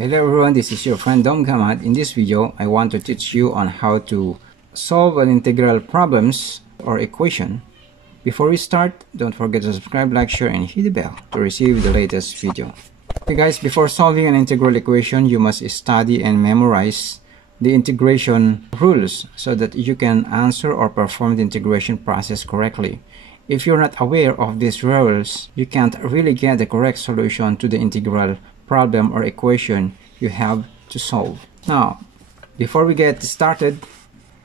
Hello everyone, this is your friend Dom Gamat. In this video, I want to teach you on how to solve an integral problems or equation. Before we start, don't forget to subscribe, like, share, and hit the bell to receive the latest video. Okay guys, before solving an integral equation, you must study and memorize the integration rules so that you can answer or perform the integration process correctly. If you're not aware of these rules, you can't really get the correct solution to the integral problem or equation you have to solve. Now, before we get started,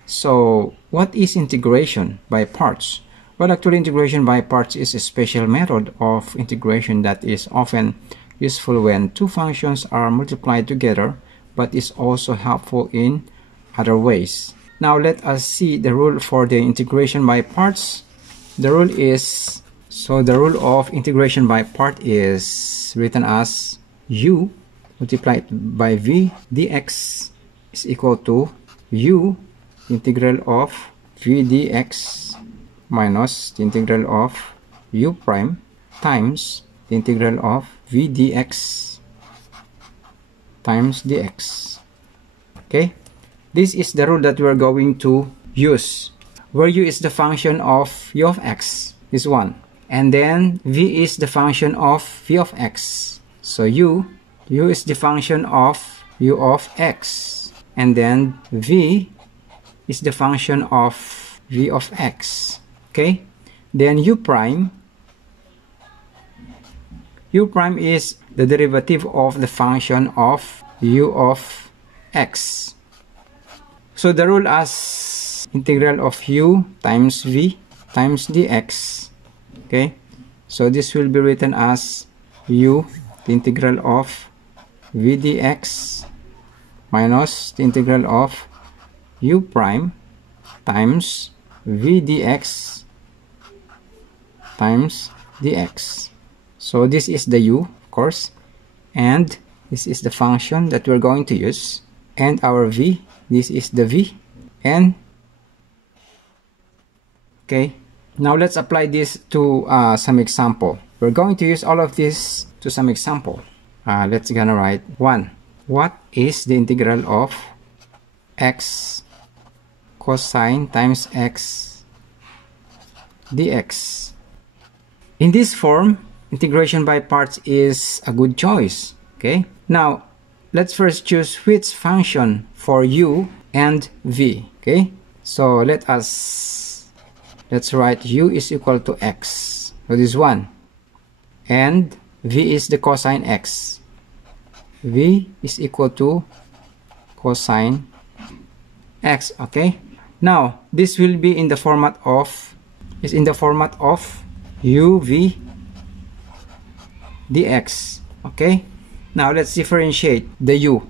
so what is integration by parts? Well, actually, integration by parts is a special method of integration that is often useful when two functions are multiplied together, but is also helpful in other ways. Now, let us see the rule for the integration by parts. The rule of integration by part is written as u multiplied by v dx is equal to u integral of v dx minus the integral of u prime times the integral of v dx times dx. Okay, this is the rule that we are going to use, where u is the function of u of x, this one, and then v is the function of v of x. So u is the function of u of x, and then v is the function of v of x. Okay, then u prime is the derivative of the function of u of x. So the rule as integral of u times v times dx. Okay, so this will be written as u the integral of v dx minus the integral of u prime times v dx times dx. So this is the u, of course, and this is the function that we're going to use, and our v, this is the v, and okay, now let's apply this to some example. We're going to use all of this to some example. Let's gonna write 1. What is the integral of x cosine times x dx? In this form, integration by parts is a good choice. Okay, now let's first choose which function for u and v. Okay, so let's write u is equal to x, so this one, and v is the cosine x. V is equal to cosine x. Okay, now this will be in the format of u v dx. Okay, now let's differentiate the u.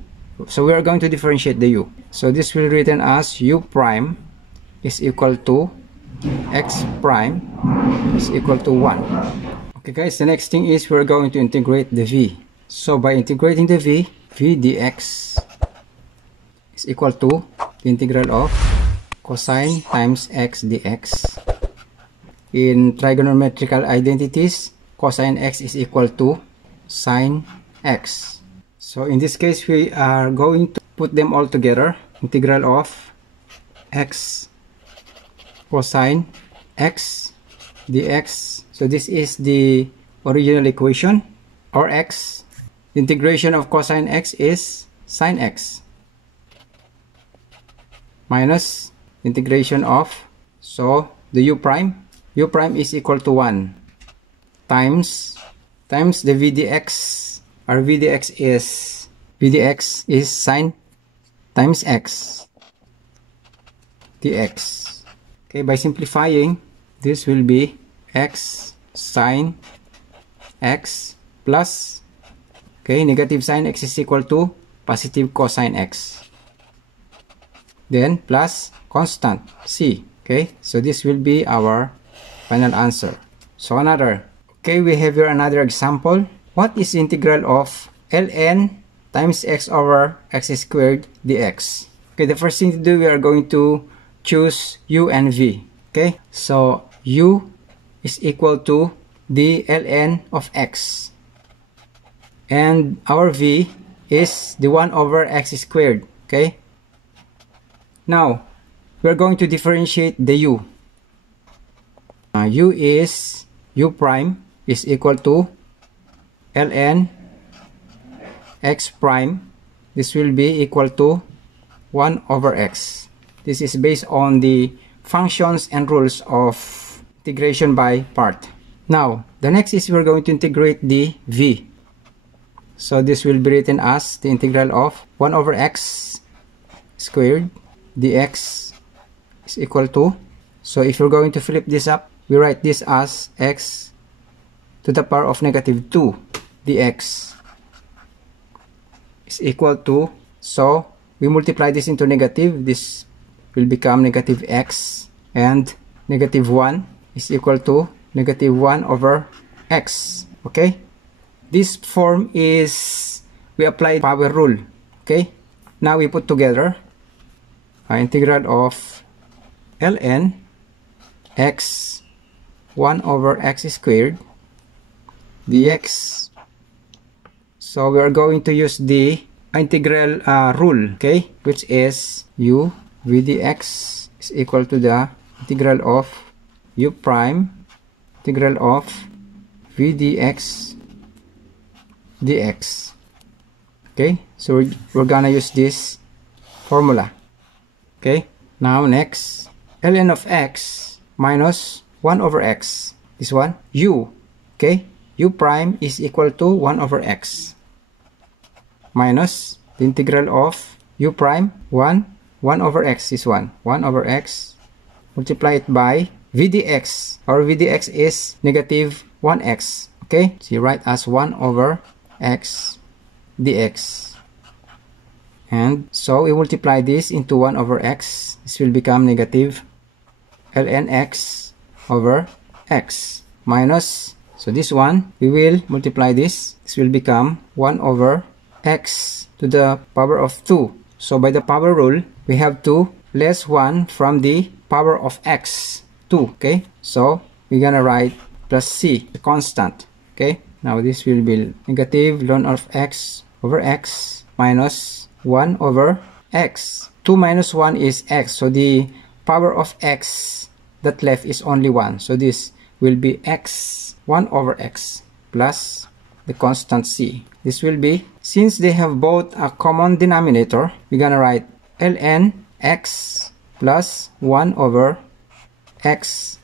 So we are going to differentiate the u. So this will be written as u prime is equal to x prime is equal to 1. Okay guys, the next thing is we're going to integrate the v. So by integrating the v dx is equal to the integral of cosine times x dx. In trigonometrical identities, cosine x is equal to sine x. So in this case, we are going to put them all together. Integral of x cosine x dx. So this is the original equation, or x. The integration of cosine x is sine x minus integration of, so the u prime is equal to 1 times the v dx. Our v dx is sine times x dx. Okay, by simplifying, this will be x sine x plus, okay, negative sine x is equal to positive cosine x, then plus constant c. Okay, so this will be our final answer. So okay, we have here another example. What is the integral of ln times x over x squared dx? Okay, the first thing to do, we are going to choose u and v. Okay, so u is equal to the ln of x, and our v is the 1 over x squared. Okay, now we're going to differentiate the u. U prime is equal to ln x prime. This will be equal to 1 over x. This is based on the functions and rules of integration by part. Now, the next is we're going to integrate the v. So this will be written as the integral of 1 over x squared dx is equal to, so if you're going to flip this up, we write this as x to the power of negative 2 dx is equal to, so we multiply this into negative, this will become negative x, and negative 1 is equal to negative 1 over x. Okay, this form is, we apply power rule. Okay, now we put together integral of ln x 1 over x squared dx. So we are going to use the integral rule, okay, which is u v dx is equal to the integral of u prime integral of v dx dx. Okay, so we're gonna use this formula. Okay, now next, ln of x minus 1 over x, this one, u, okay, u prime is equal to 1 over x minus the integral of u prime 1 over x, this one, 1 over x, multiply it by v dx, or v dx is negative 1x, okay, so you write as 1 over x dx. And so we multiply this into 1 over x, this will become negative ln x over x minus, so this one we will multiply this will become 1 over x to the power of 2. So by the power rule, we have to less 1 from the power of x, 2, okay, so we're gonna write plus c, the constant. Okay, now this will be negative ln of x over x minus 1 over x. 2 minus 1 is x, so the power of x that left is only 1, so this will be x 1 over x plus the constant c. This will be, since they have both a common denominator, we're gonna write ln x plus 1 over x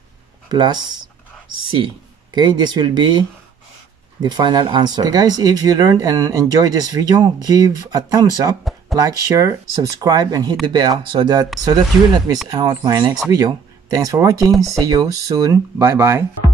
plus c. Okay, this will be the final answer. Okay guys, if you learned and enjoyed this video, give a thumbs up, like, share, subscribe, and hit the bell so that you will not miss out my next video. Thanks for watching. See you soon. Bye bye.